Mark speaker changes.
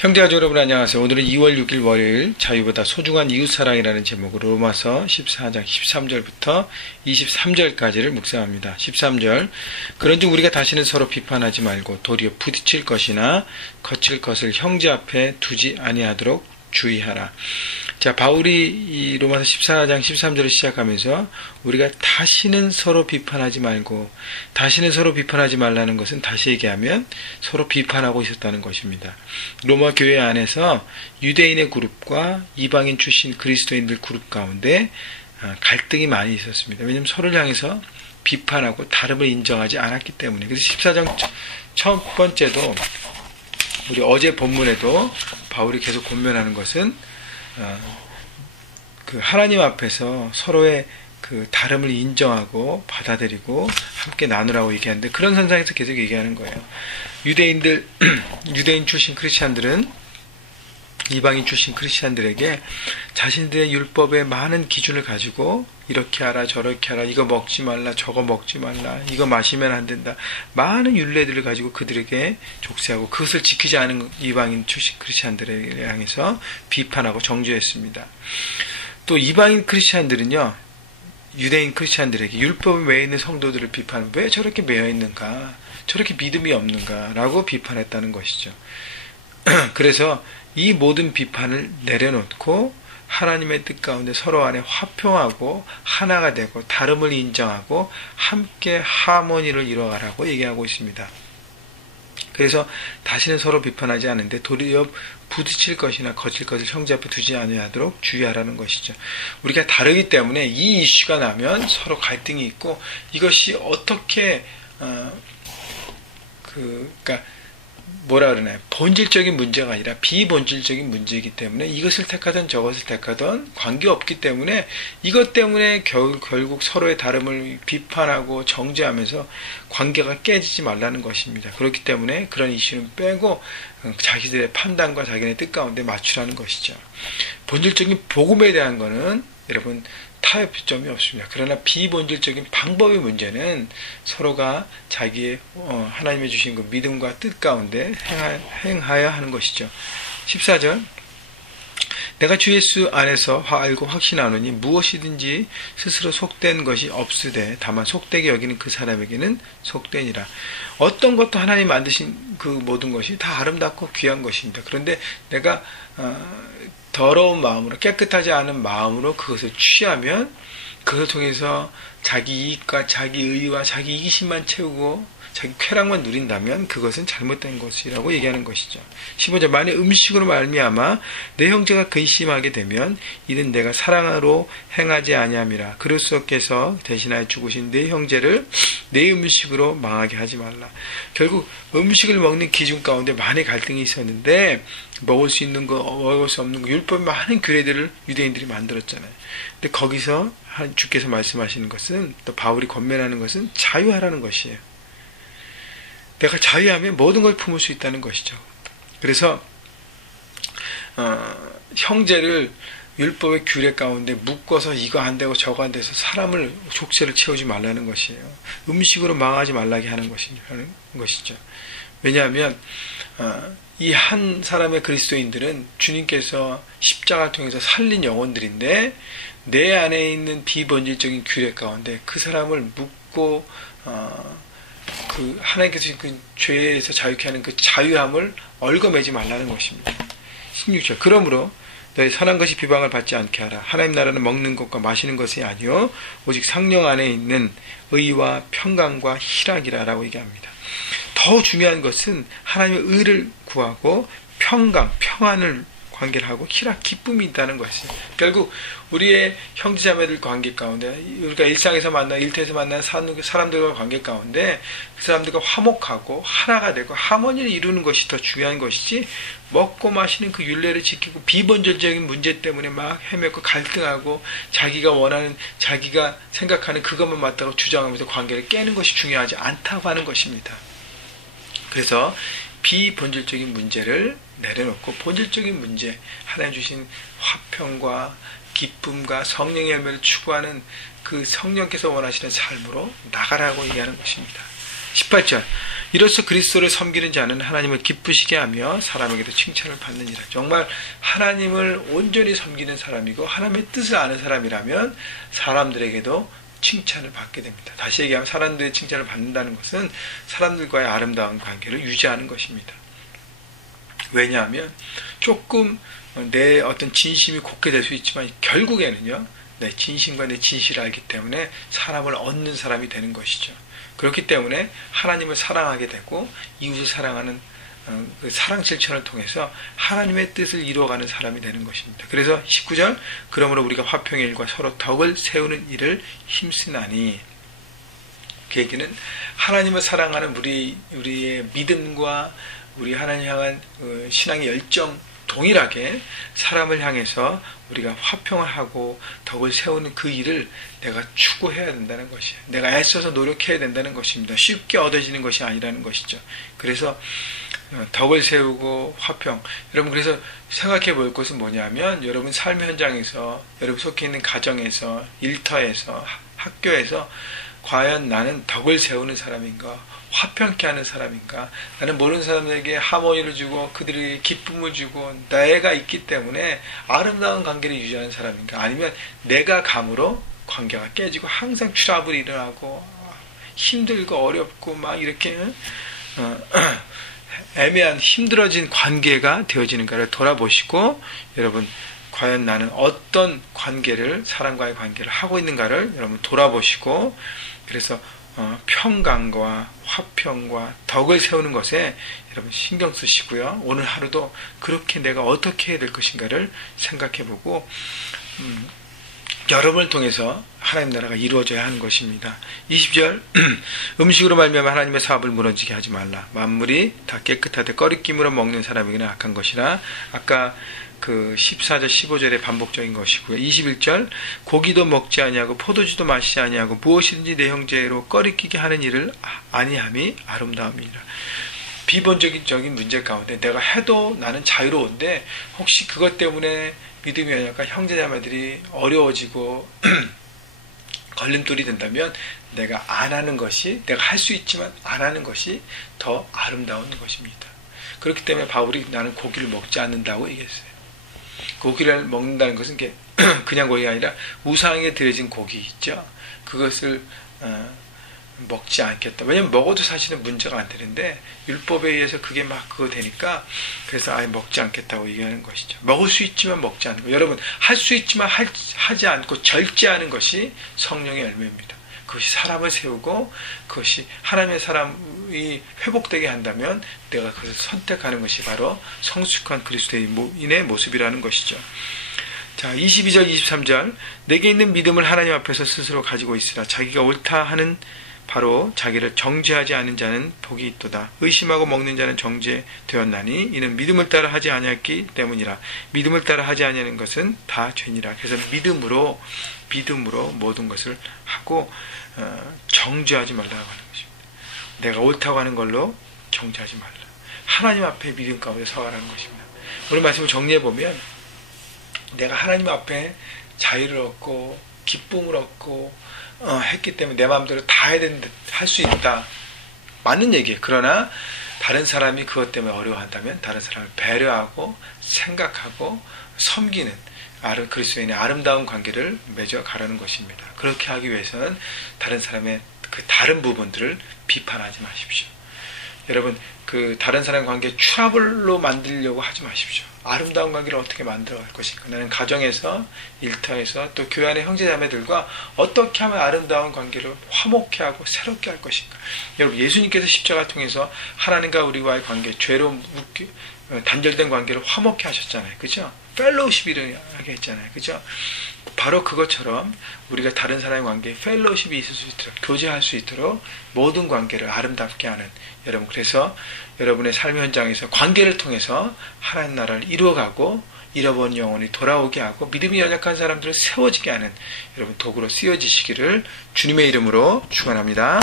Speaker 1: 형제가족 여러분 안녕하세요. 오늘은 2월 6일 월요일 자유보다 소중한 이웃사랑이라는 제목으로 로마서 14장 13절부터 23절까지를 묵상합니다. 13절 그런즉 우리가 다시는 서로 비판하지 말고 도리어 부딪힐 것이나 거칠 것을 형제 앞에 두지 아니하도록 주의하라. 자, 바울이 이 로마서 14장 13절을 시작하면서 우리가 다시는 서로 비판하지 말고 다시는 서로 비판하지 말라는 것은 다시 얘기하면 서로 비판하고 있었다는 것입니다. 로마 교회 안에서 유대인의 그룹과 이방인 출신 그리스도인들 그룹 가운데 아, 갈등이 많이 있었습니다. 왜냐하면 서로를 향해서 비판하고 다름을 인정하지 않았기 때문에. 그래서 14장 첫 번째도 우리 어제 본문에도 바울이 계속 권면하는 것은 어, 그 하나님 앞에서 서로의 그 다름을 인정하고 받아들이고 함께 나누라고 얘기하는데 그런 선상에서 계속 얘기하는 거예요. 유대인들 유대인 출신 크리스천들은 이방인 출신 크리스천들에게 자신들의 율법에 많은 기준을 가지고 이렇게 하라 저렇게 하라 이거 먹지 말라 저거 먹지 말라 이거 마시면 안 된다 많은 율례들을 가지고 그들에게 족쇄하고 그것을 지키지 않은 이방인 출신 크리스천들에 향해서 비판하고 정죄했습니다. 또 이방인 크리스천들은요 유대인 크리스천들에게 율법에 매여 있는 성도들을 비판 왜 저렇게 매여 있는가 저렇게 믿음이 없는가라고 비판했다는 것이죠. 그래서 이 모든 비판을 내려놓고 하나님의 뜻 가운데 서로 안에 화평하고 하나가 되고 다름을 인정하고 함께 하모니를 이루어가라고 얘기하고 있습니다. 그래서 다시는 서로 비판하지 않는데 도리어 부딪힐 것이나 거칠 것을 형제 앞에 두지 아니하도록 주의하라는 것이죠. 우리가 다르기 때문에 이 이슈가 나면 서로 갈등이 있고 이것이 어떻게 어, 그 그러니까 뭐라 그러나요? 본질적인 문제가 아니라 비본질적인 문제이기 때문에 이것을 택하든 저것을 택하든 관계없기 때문에 이것 때문에 결, 결국 서로의 다름을 비판하고 정죄하면서 관계가 깨지지 말라는 것입니다. 그렇기 때문에 그런 이슈는 빼고 자기들의 판단과 자기네 뜻 가운데 맞추라는 것이죠. 본질적인 복음에 대한 거는 여러분 타협점이 없습니다. 그러나 비본질적인 방법의 문제는 서로가 자기의 어, 하나님의 주신 그 믿음과 뜻 가운데 행하, 여야 하는 것이죠. 14절 내가 주 예수 안에서 알고 확신하노니 무엇이든지 스스로 속된 것이 없으되 다만 속되게 여기는 그 사람에게는 속되니라. 어떤 것도 하나님 만드신 그 모든 것이 다 아름답고 귀한 것입니다. 그런데 내가 어, 더러운 마음으로 깨끗하지 않은 마음으로 그것을 취하면 그것을 통해서 자기 이익과 자기 의와 자기 이기심만 채우고 자기 쾌락만 누린다면 그것은 잘못된 것이라고 얘기하는 것이죠. 15절 만약 음식으로 말미암아 내 형제가 근심하게 되면 이는 내가 사랑으로 행하지 아니함이라 그리스도께서 대신하여 죽으신 내 형제를 내 음식으로 망하게 하지 말라. 결국 음식을 먹는 기준 가운데 많은 갈등이 있었는데 먹을 수 있는 거 먹을 수 없는 거 율법 많은 규례들을 유대인들이 만들었잖아요. 근데 거기서 주께서 말씀하시는 것은 또 바울이 권면하는 것은 자유하라는 것이에요. 내가 자유하면 모든 걸 품을 수 있다는 것이죠. 그래서 어, 형제를 율법의 규례 가운데 묶어서 이거 안 되고 저거 안 돼서 사람을 족쇄를 채우지 말라는 것이에요. 음식으로 망하지 말라게 하는 것이, 것이죠. 왜냐하면 어, 이한 사람의 그리스도인들은 주님께서 십자가 통해서 살린 영혼들인데 내 안에 있는 비본질적인 규례 가운데 그 사람을 묶고 어, 그 하나님께서 그 죄에서 자유케 하는 그 자유함을 얽어매지 말라는 것입니다. 16절. 그러므로 너희 선한 것이 비방을 받지 않게 하라. 하나님 나라는 먹는 것과 마시는 것이 아니요 오직 상령 안에 있는 의와 평강과 희락이라라고 얘기합니다. 더 중요한 것은 하나님의 의를 구하고 평강, 평안을 관계를 하고 희락, 기쁨이 있다는 것이에요. 결국 우리의 형제자매들 관계 가운데 우리가 일상에서 만나 일터에서 만나는 사람들과 관계 가운데 그 사람들과 화목하고 하나가 되고 하모니를 이루는 것이 더 중요한 것이지 먹고 마시는 그 윤례를 지키고 비본질적인 문제 때문에 막 헤매고 갈등하고 자기가 원하는 자기가 생각하는 그것만 맞다고 주장하면서 관계를 깨는 것이 중요하지 않다고 하는 것입니다. 그래서 비본질적인 문제를 내려놓고 본질적인 문제, 하나님 주신 화평과 기쁨과 성령의 열매를 추구하는 그 성령께서 원하시는 삶으로 나가라고 얘기하는 것입니다. 18절. 이로써 그리스도를 섬기는 자는 하나님을 기쁘시게 하며 사람에게도 칭찬을 받느니라. 정말 하나님을 온전히 섬기는 사람이고 하나님의 뜻을 아는 사람이라면 사람들에게도 칭찬을 받게 됩니다. 다시 얘기하면 사람들의 칭찬을 받는다는 것은 사람들과의 아름다운 관계를 유지하는 것입니다. 왜냐하면 조금 내 어떤 진심이 곱게 될 수 있지만 결국에는요, 내 진심과 내 진실을 알기 때문에 사람을 얻는 사람이 되는 것이죠. 그렇기 때문에 하나님을 사랑하게 되고 이웃을 사랑하는 어, 그 사랑 실천을 통해서 하나님의 뜻을 이루어가는 사람이 되는 것입니다. 그래서 19절 그러므로 우리가 화평의 일과 서로 덕을 세우는 일을 힘쓰나니 그 얘기는 하나님을 사랑하는 우리 우리의 믿음과 우리 하나님 향한 어, 신앙의 열정 동일하게 사람을 향해서 우리가 화평을 하고 덕을 세우는 그 일을 내가 추구해야 된다는 것이에요. 내가 애써서 노력해야 된다는 것입니다. 쉽게 얻어지는 것이 아니라는 것이죠. 그래서 어, 덕을 세우고 화평. 여러분 그래서 생각해 볼 것은 뭐냐면 여러분 삶 현장에서 여러분 속해 있는 가정에서 일터에서 학교에서 과연 나는 덕을 세우는 사람인가 화평케 하는 사람인가? 나는 모르는 사람들에게 하모니를 주고 그들에게 기쁨을 주고 내가 있기 때문에 아름다운 관계를 유지하는 사람인가? 아니면 내가 감으로 관계가 깨지고 항상 트러블이 일어나고 힘들고 어렵고 막 이렇게 어, 애매한 힘들어진 관계가 되어지는가를 돌아보시고 여러분 과연 나는 어떤 관계를 사람과의 관계를 하고 있는가를 여러분 돌아보시고 그래서 어, 평강과 화평과 덕을 세우는 것에 여러분 신경 쓰시고요. 오늘 하루도 그렇게 내가 어떻게 해야 될 것인가를 생각해 보고 음, 여러분을 통해서 하나님 나라가 이루어져야 하는 것입니다. 20절 음식으로 말미암아 하나님의 사업을 무너지게 하지 말라. 만물이 다 깨끗하되 꺼리낌으로 먹는 사람에게는 악한 것이라. 아까 그 14절 15절의 반복적인 것이고요. 21절 고기도 먹지 아니하고 포도주도 마시지 아니하고 무엇이든지 내 형제로 꺼리끼게 하는 일을 아니함이 아름다움이니라. 비본적인 문제 가운데 내가 해도 나는 자유로운데 혹시 그것 때문에 믿음이 약간 형제자매들이 어려워지고 걸림돌이 된다면 내가 안 하는 것이 내가 할 수 있지만 안 하는 것이 더 아름다운 것입니다. 그렇기 때문에 바울이 나는 고기를 먹지 않는다고 얘기했어요. 고기를 먹는다는 것은 그냥 고기가 아니라 우상에 들여진 고기 있죠. 그것을 어, 먹지 않겠다. 왜냐면 먹어도 사실은 문제가 안 되는데 율법에 의해서 그게 막 그거 되니까 그래서 아예 먹지 않겠다고 얘기하는 것이죠. 먹을 수 있지만 먹지 않는 거. 여러분 할 수 있지만 할, 하지 않고 절제하는 것이 성령의 열매입니다. 그것이 사람을 세우고 그것이 하나님의 사람이 회복되게 한다면 내가 그것을 선택하는 것이 바로 성숙한 그리스도인의 모습이라는 것이죠. 자, 22절, 23절. 내게 있는 믿음을 하나님 앞에서 스스로 가지고 있으라. 자기가 옳다 하는 바로 자기를 정죄하지 않은 자는 복이 있도다. 의심하고 먹는 자는 정죄되었나니 이는 믿음을 따라 하지 아니했기 때문이라. 믿음을 따라 하지 아니하는 것은 다 죄니라. 그래서 믿음으로 믿음으로 모든 것을 하고 어, 정죄하지 말라고 하는 것입니다. 내가 옳다고 하는 걸로 정죄하지 말라. 하나님 앞에 믿음 가운데 서가라는 것입니다. 오늘 말씀을 정리해 보면 내가 하나님 앞에 자유를 얻고 기쁨을 얻고 어, 했기 때문에 내 마음대로 다 해야 되는 할수 있다. 맞는 얘기예요. 그러나 다른 사람이 그것 때문에 어려워한다면 다른 사람을 배려하고 생각하고 섬기는 아름 그리스도인의 아름다운 관계를 맺어 가라는 것입니다. 그렇게 하기 위해서는 다른 사람의 그 다른 부분들을 비판하지 마십시오. 여러분 그 다른 사람 관계 트러블로 만들려고 하지 마십시오. 아름다운 관계를 어떻게 만들어갈 것인가. 나는 가정에서, 일터에서, 또 교회 안의 형제자매들과 어떻게 하면 아름다운 관계를 화목케 하고 새롭게 할 것인가. 여러분, 예수님께서 십자가 통해서 하나님과 우리와의 관계, 죄로 묶여, 어, 단절된 관계를 화목케 하셨잖아요. 그죠? 펠로우십이 일어나게 했잖아요. 그죠? 바로 그것처럼 우리가 다른 사람의 관계에 펠로우십이 있을 수 있도록, 교제할 수 있도록 모든 관계를 아름답게 하는 여러분, 그래서 여러분의 삶 현장에서 관계를 통해서 하나님 나라를 이루어가고 잃어버린 영혼이 돌아오게 하고 믿음이 연약한 사람들을 세워지게 하는 여러분 도구로 쓰여지시기를 주님의 이름으로 축원합니다.